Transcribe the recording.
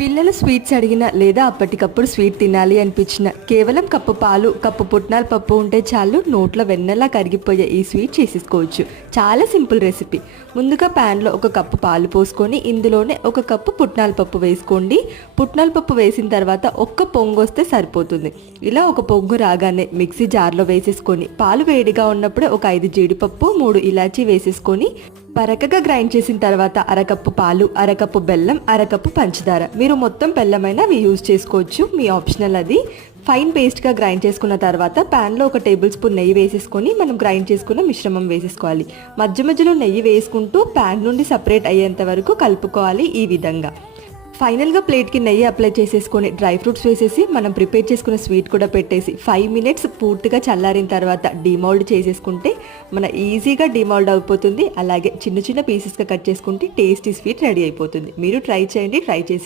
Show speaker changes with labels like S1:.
S1: పిల్లలు స్వీట్స్ అడిగిన లేదా అప్పటికప్పుడు స్వీట్ తినాలి అనిపించిన కేవలం కప్పు పాలు కప్పు పుట్నాల పప్పు ఉంటే చాలు నోట్లో వెన్నెలా కరిగిపోయే ఈ స్వీట్ చేసేసుకోవచ్చు. చాలా సింపుల్ రెసిపీ. ముందుగా ప్యాన్లో ఒక కప్పు పాలు పోసుకొని ఇందులోనే ఒక కప్పు పుట్నాల పప్పు వేసుకోండి. పుట్నాల పప్పు వేసిన తర్వాత ఒక్క పొంగు వస్తే సరిపోతుంది. ఇలా ఒక పొంగు రాగానే మిక్సీ జార్లో వేసేసుకొని పాలు వేడిగా ఉన్నప్పుడే ఒక ఐదు జీడిపప్పు మూడు ఇలాచీ వేసేసుకొని బరకగా గ్రైండ్ చేసిన తర్వాత అరకప్పు పాలు అరకప్పు బెల్లం అరకప్పు పంచదార. మీరు మొత్తం బెల్లమైనా అవి యూజ్ చేసుకోవచ్చు. మీ ఆప్షనల్ అది. ఫైన్ పేస్ట్గా గ్రైండ్ చేసుకున్న తర్వాత ప్యాన్లో ఒక టేబుల్ స్పూన్ నెయ్యి వేసేసుకొని మనం గ్రైండ్ చేసుకున్న మిశ్రమం వేసేసుకోవాలి. మధ్య మధ్యలో నెయ్యి వేసుకుంటూ ప్యాన్ నుండి సపరేట్ అయ్యేంత వరకు కలుపుకోవాలి ఈ విధంగా. ఫైనల్గా ప్లేట్కి నెయ్యి అప్లై చేసేసుకొని డ్రై ఫ్రూట్స్ వేసేసి మనం ప్రిపేర్ చేసుకున్న స్వీట్ కూడా పెట్టేసి ఫైవ్ మినిట్స్ పూర్తిగా చల్లారిన తర్వాత డిమౌల్డ్ చేసేసుకుంటే మన ఈజీగా డిమౌల్డ్ అయిపోతుంది. అలాగే చిన్న చిన్న పీసెస్గా కట్ చేసుకుంటే టేస్టీ స్వీట్ రెడీ అయిపోతుంది. మీరు ట్రై చేయండి ట్రై చేసి